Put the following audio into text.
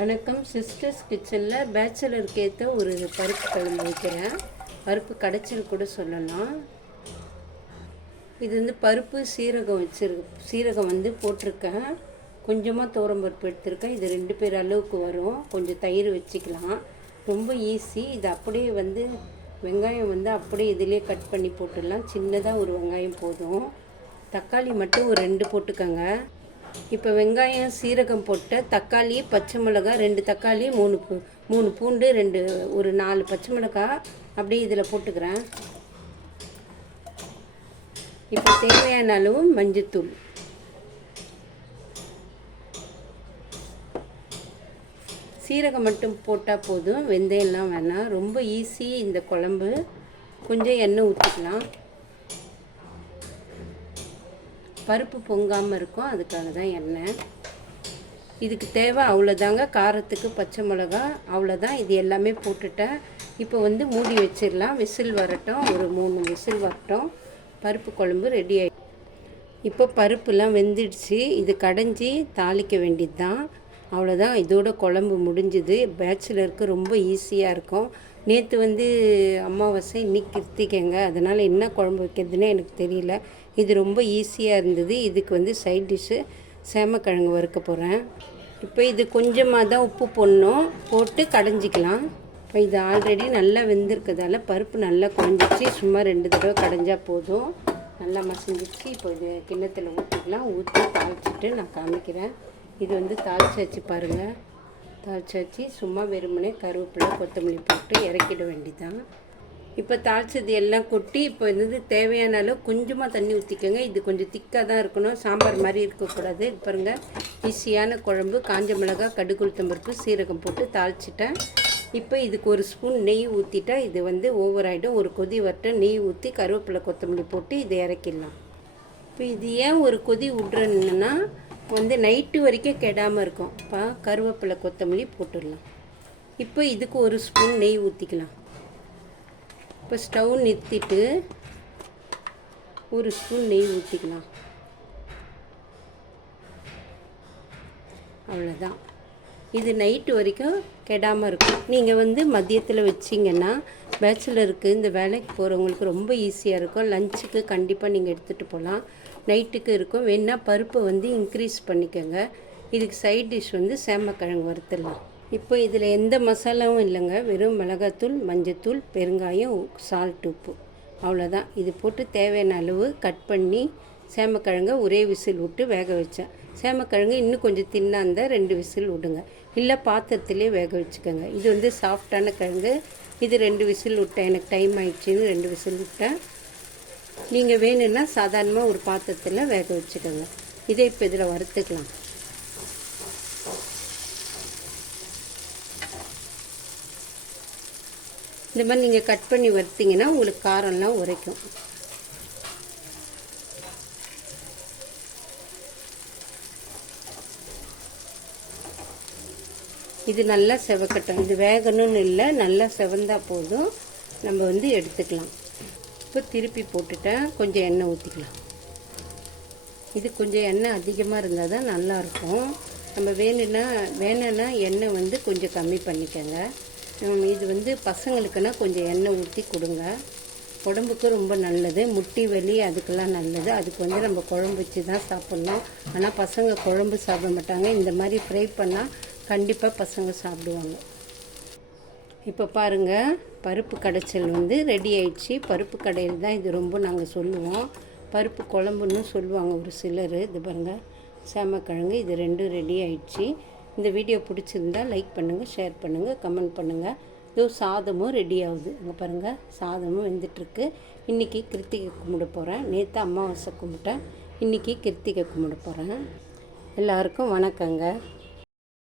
வணக்கம். சிஸ்டர்ஸ் கிச்சனில் பேச்சுலருக்கு ஏற்ற ஒரு பருப்பு குழம்பு வைக்கிறேன். பருப்பு கடைச்சல் கூட சொல்லலாம். இது வந்து பருப்பு சீரகம் போட்டிருக்கேன். கொஞ்சமாக துவரம்பருப்பு எடுத்திருக்கேன். இது 2 பேர் அளவுக்கு வரும். கொஞ்சம் தயிர் வச்சுக்கலாம். ரொம்ப ஈஸி. இது அப்படியே வெங்காயம் அப்படியே இதிலே கட் பண்ணி போட்டுடலாம். சின்னதாக ஒரு வெங்காயம் போதும். தக்காளி மட்டும் ஒரு 2 போட்டுக்கோங்க. இப்போ வெங்காயம் சீரகம் போட்ட தக்காளி, பச்சை மிளகாய், 2 தக்காளி, 3 பூண்டு, ஒரு 4 பச்சை மிளகாய் அப்படியே இதில் போட்டுக்கிறேன். இப்போ தேவையான அளவு மஞ்சத்தூள், சீரகம் மட்டும் போட்டால் போதும். வெந்தயம்லாம் வேணாம். ரொம்ப ஈஸி இந்த குழம்பு. கொஞ்சம் எண்ணெய் ஊற்றிக்கலாம். பருப்பு பொங்காமல் இருக்கும், அதுக்காக தான் எண்ணெய். இதுக்கு தேவை அவ்வளோதாங்க. காரத்துக்கு பச்சை மிளகா அவ்வளோதான். இது எல்லாமே போட்டுட்டேன். இப்போ மூடி வச்சிடலாம். விசில் வரட்டும். ஒரு 3 விசில் வரட்டும். பருப்பு குழம்பு ரெடி ஆகிடும். இப்போ பருப்புலாம் வெந்துடுச்சு. இது கடைஞ்சி தாளிக்க வேண்டியது தான். அவ்வளோதான். இதோட குழம்பு முடிஞ்சுது. பேச்சுலருக்கு ரொம்ப ஈஸியாக இருக்கும். நேற்று அமாவாசை, இன்னைக்கு கிருத்திகைங்க. அதனால் என்ன குழம்பு வைக்கிறதுனே எனக்கு தெரியல. இது ரொம்ப ஈஸியாக இருந்தது. இதுக்கு சைட் டிஷ்ஷு சேமக்கிழங்கு வறுக்க போகிறேன். இப்போ இது கொஞ்சமாக தான் உப்பு போடணும். போட்டு கடைஞ்சிக்கலாம். இப்போ இது ஆல்ரெடி நல்லா வெந்திருக்கிறதால பருப்பு நல்லா குழஞ்சிச்சு. சும்மா 2 தடவை கடைஞ்சால் போதும். நல்லா மசிஞ்சிச்சு. இப்போ இது கிண்ணத்தில் ஊற்றிக்கலாம். ஊற்றி தாளிச்சிட்டு நான் காமிக்கிறேன். இது தாளிச்சாச்சு பாருங்கள். தாளிச்சாச்சு. சும்மா வெறுமனே கருவேப்பிலை, கொத்தமல்லி போட்டு இறக்கிட வேண்டியதான். இப்போ தாளிச்சது எல்லாம் கொட்டி இப்போ தேவையான அளவு கொஞ்சமாக தண்ணி ஊற்றிக்கோங்க. இது கொஞ்சம் திக்காக தான் இருக்கணும். சாம்பார் மாதிரி இருக்கக்கூடாது. இது பாருங்கள், ஈஸியான குழம்பு. காஞ்ச மிளகாய், கடுகு, உளுத்தம்பருப்பு, சீரகம் போட்டு தாளிச்சிட்டேன். இப்போ இதுக்கு 1 ஸ்பூன் நெய் ஊற்றிட்டா இது ஓவர் ஆகிடும். ஒரு கொதி வரட்டும். நெய் ஊற்றி கருவேப்பிலை, கொத்தமல்லி போட்டு இதை இறக்கிடலாம். இப்போ இது ஏன் ஒரு கொதி விட்றேன்னா நைட்டு வரைக்கும் கெடாமல் இருக்கும். இப்போ கருவேப்பிலை, கொத்தமல்லி போட்டுடலாம். இப்போ இதுக்கு 1 ஸ்பூன் நெய் ஊற்றிக்கலாம். இப்போ ஸ்டவ் நிறுத்திட்டு 1 ஸ்பூன் நெய் ஊற்றிக்கலாம். அவ்வளோதான். இது நைட்டு வரைக்கும் கெடாமல் இருக்கும். நீங்கள் மதியத்தில் வச்சிங்கன்னா பேச்சுலருக்கு, இந்த வேலைக்கு போகிறவங்களுக்கு ரொம்ப ஈஸியாக இருக்கும். லஞ்சுக்கு கண்டிப்பாக நீங்கள் எடுத்துகிட்டு போகலாம். நைட்டுக்கு இருக்கும். வேணால் பருப்பை இன்க்ரீஸ் பண்ணிக்கோங்க. இதுக்கு சைட் டிஷ் சேமக்கிழங்கு வறுத்துடலாம். இப்போ இதில் எந்த மசாலாவும் இல்லைங்க. வெறும் மிளகாத்தூள், மஞ்சத்தூள், பெருங்காயம், சால்ட், உப்பு, அவ்வளோதான். இது போட்டு தேவையான அளவு கட் பண்ணி சேமக்கிழங்கை ஒரே விசில் விட்டு வேக வச்சேன். சேமக்கிழங்கு இன்னும் கொஞ்சம் தின்னாக இருந்தால் 2 விசில் விடுங்க. இல்லை பாத்திரத்துலேயே வேக வச்சுக்கோங்க. இது சாஃப்டான கிழங்கு. இது 2 விசில் விட்டேன். எனக்கு டைம் ஆயிடுச்சுன்னு 2 விசில் விட்டேன். நீங்கள் வேணும்னா சாதாரணமாக ஒரு பாத்திரத்தில் வேக வச்சுக்கோங்க. இதை இப்போ இதில் வறுத்துக்கலாம். இந்த மாதிரி நீங்கள் கட் பண்ணி வறுத்தீங்கன்னா உங்களுக்கு காரம்லாம் உரைக்கும். இது நல்லா செவக்கட்டும். இது வேகணும்னு இல்லை, நல்லா செவந்தா போதும். நம்ம எடுத்துக்கலாம். இப்போ திருப்பி போட்டுட்டேன். கொஞ்சம் எண்ணெய் ஊற்றிக்கலாம். இது கொஞ்சம் எண்ணெய் அதிகமாக இருந்தால் தான் நல்லாயிருக்கும். நம்ம வேணும்னா எண்ணெய் கொஞ்சம் கம்மி பண்ணிக்கோங்க. இது பசங்களுக்குன்னா கொஞ்சம் எண்ணெய் ஊற்றி கொடுங்க. உடம்புக்கு ரொம்ப நல்லது. முட்டி வலி அதுக்கெல்லாம் நல்லது. அதுக்கு நம்ம குழம்பு வச்சு தான் சாப்பிட்ணும். ஆனால் பசங்க குழம்பு சாப்பிட மாட்டாங்க. இந்த மாதிரி ஃப்ரை பண்ணால் கண்டிப்பாக பசங்க சாப்பிடுவாங்க. இப்போ பாருங்கள், பருப்பு கடைச்சல் ரெடி ஆயிடுச்சு. பருப்பு கடையில் தான் இது ரொம்ப நாங்கள் சொல்லுவோம். பருப்பு குழம்புன்னு சொல்லுவாங்க ஒரு சிலர். இது பாருங்கள், சேமக்கிழங்கு. இது 2 ரெடி ஆயிடுச்சு. இந்த வீடியோ பிடிச்சிருந்தால் லைக் பண்ணுங்கள், ஷேர் பண்ணுங்கள், கமெண்ட் பண்ணுங்கள். இதோ சாதமும் ரெடி ஆகுது. அங்கே பாருங்கள், சாதமும் வெந்துட்டுருக்கு. இன்றைக்கி கிருத்திகை கும்பிட போகிறேன். நேற்று அமாவாசை கும்பிட்டேன். இன்றைக்கி கிருத்திகை கும்பிட போகிறேன். எல்லாருக்கும் வணக்கங்க.